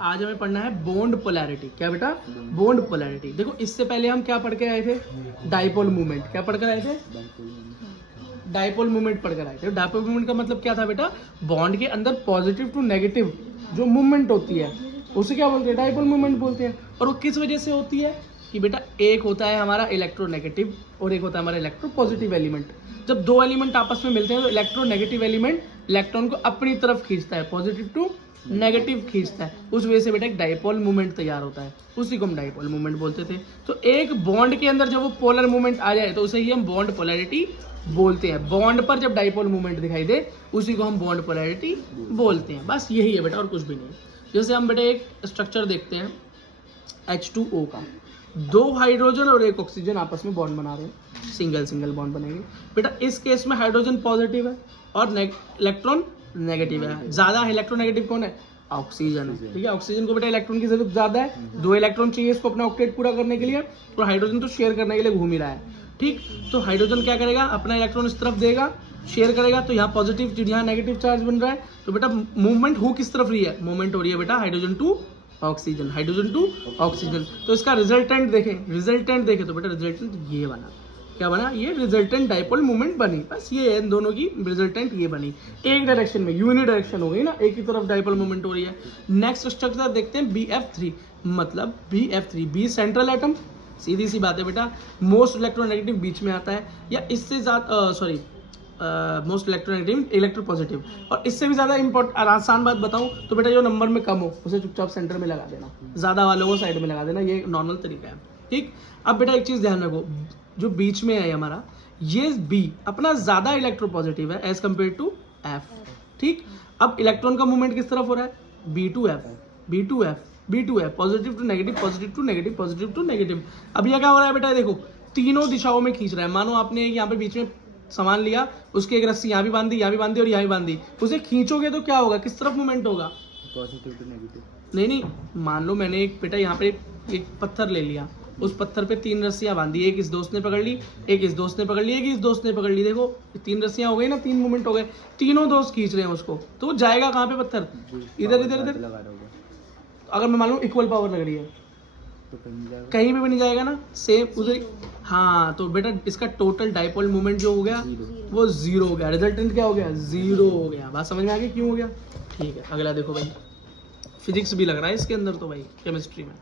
आज हमें पढ़ना है बॉन्ड पोलैरिटी। क्या बेटा? Bond polarity. देखो इससे पहले हम क्या पढ़ के आए थे? Dipole movement. क्या पढ़ कर आए थे? डाइपोल मूवमेंट पढ़ कर आए थे। डाइपोल मूवमेंट का मतलब क्या था बेटा? बॉन्ड के अंदर पॉजिटिव टू नेगेटिव जो मूवमेंट होती है उसे क्या बोलते हैं? डाइपोल मूवमेंट बोलते हैं। और वो किस वजह से होती है कि बेटा एक होता है हमारा इलेक्ट्रोनेगेटिव और एक होता है हमारा इलेक्ट्रोपॉजिटिव एलिमेंट। जब दो एलिमेंट आपस में मिलते हैं तो इलेक्ट्रोनेगेटिव एलिमेंट इलेक्ट्रॉन को अपनी तरफ खींचता है, पॉजिटिव टू नेगेटिव खींचता है। उस वजह से बेटा एक डाइपोल मूवमेंट तैयार होता है, उसी को हम डाइपोल मूवमेंट बोलते थे। तो एक बॉन्ड के अंदर जब वो पोलर मूवमेंट आ जाए तो उसे ही हम बॉन्ड पोलैरिटी बोलते हैं। बॉन्ड पर जब डाइपोल मूवमेंट दिखाई दे उसी को हम बॉन्ड पोलैरिटी बोलते हैं। बस यही है बेटा, और कुछ भी नहीं। जैसे हम बेटा एक स्ट्रक्चर देखते हैं H2O का, दो हाइड्रोजन और एक ऑक्सीजन आपस में बॉन्ड बना रहे हैं, सिंगल सिंगल बॉन्ड बनेंगे। बेटा इस केस में हाइड्रोजन पॉजिटिव है और इलेक्ट्रॉन नेगेटिव है। ज्यादा इलेक्ट्रोनेगेटिव कौन है? ऑक्सीजन है। ठीक है, ऑक्सीजन को बेटा इलेक्ट्रॉन की जरूरत ज्यादा है, दो इलेक्ट्रॉन चाहिए इसको अपना ऑक्टेट पूरा करने के लिए, और हाइड्रोजन तो शेयर करने के लिए घूम ही रहा है। ठीक, तो हाइड्रोजन क्या करेगा? अपना इलेक्ट्रॉन इस तरफ देगा, शेयर करेगा, तो यहाँ पॉजिटिव यहाँ नेगेटिव चार्ज बन रहा है। तो बेटा मूवमेंट हो किस तरफ रही है? मूवमेंट हो रही है बेटा hydrogen to oxygen, hydrogen to oxygen. तो इसका रिजल्टेंट देखें तो बेटा रिजल्टेंट ये बना। क्या बना? ये रिजल्टेंट डाइपोल मूवमेंट बनी। बस ये इन दोनों की रिजल्टेंट ये बनी, एक डायरेक्शन में, यूनि डायरेक्शन हो गई ना, एक ही तरफ डाइपोल मूवमेंट हो रही है। नेक्स्ट स्ट्रक्चर देखते हैं BF3। मतलब BF3, बी सेंट्रल एटम, सीधी सी बात है बेटा, मोस्ट इलेक्ट्रोनेगेटिव बीच में आता है, या इससे ज्यादा मोस्ट इलेक्ट्रोनेगेटिव इलेक्ट्रोपॉजिटिव। और इससे भी ज्यादा इंपॉर्टेंट आसान बात बताऊं तो बेटा जो नंबर में कम हो उसे चुपचाप सेंटर में लगा देना, ज्यादा वालों को साइड में लगा देना, ये नॉर्मल तरीका है। ठीक, अब बेटा एक चीज ध्यान रखो, जो बीच में है हमारा ये B अपना ज्यादा इलेक्ट्रोपॉजिटिव है एज कम्पेयर टू F। ठीक, अब इलेक्ट्रॉन का मूवमेंट किस तरफ हो रहा है? B2F, positive to negative, positive to negative, positive to negative. अब यह क्या हो रहा है बेटा? देखो तीनों दिशाओं में खींच रहा है। मानो आपने यहाँ पे बीच में सामान लिया, उसकी एक रस्सी यहाँ भी बांधी, यहाँ भी बांधी और यहाँ भी बांधी, उसे खींचोगे तो क्या होगा? किस तरफ मूवमेंट होगा? Positive to negative. नहीं, मान लो मैंने एक बेटा यहाँ पे एक पत्थर ले लिया, उस पत्थर पे तीन रस्सियां बांधी, एक इस दोस्त ने पकड़ ली, एक इस दोस्त ने पकड़ ली, एक इस दोस्त ने पकड़ ली। देखो तीन रस्सियां हो गई ना, तीन मूवमेंट हो गए, तीनों दोस्त खींच रहे हैं उसको, तो वो जाएगा कहाँ पे पत्थर? इधर इधर इधर। अगर मैं मान लूँ इक्वल पावर लग रही है तो कहीं भी नहीं जाएगा ना, सेम उधर। हाँ, तो बेटा इसका टोटल डाइपोल मूवमेंट जो हो गया वो जीरो हो गया। रिजल्टेंट क्या हो गया? जीरो हो गया। बात समझ में आ गई क्यों हो गया? ठीक है, अगला देखो भाई, फिजिक्स भी लग रहा है इसके अंदर तो भाई, केमिस्ट्री में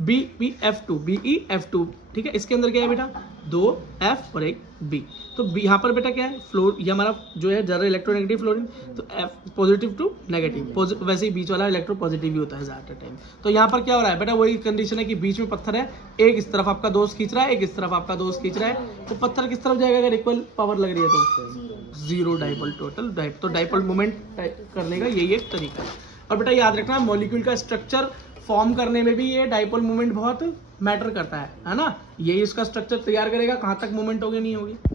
BeF2। ठीक है, इसके अंदर क्या है बेटा? दो F और एक B। तो यहाँ पर बेटा क्या है? फ्लोर, ये हमारा जो है जरा इलेक्ट्रोनेगेटिव फ्लोरीन, तो F पॉजिटिव टू नेगेटिव, वैसे ही बीच वाला इलेक्ट्रो पॉजिटिव ही होता है ज़्यादा टाइम। तो यहाँ पर क्या हो रहा है बेटा? वही कंडीशन है कि बीच में पत्थर है, एक इस तरफ आपका दोस्त खींच रहा है, एक इस तरफ आपका दोस्त खींच रहा है, तो पत्थर किस तरफ जाएगा अगर इक्वल पावर लग रही है तो? Zero dipole total. तो डाइपोल मूवमेंट करने का यही एक तरीका है। और बेटा याद रखना, मॉलिक्यूल का स्ट्रक्चर फॉर्म करने में भी ये डाइपोल मूवमेंट बहुत मैटर करता है ना। यही इसका स्ट्रक्चर तैयार करेगा कहाँ तक मूवमेंट होगी नहीं होगी।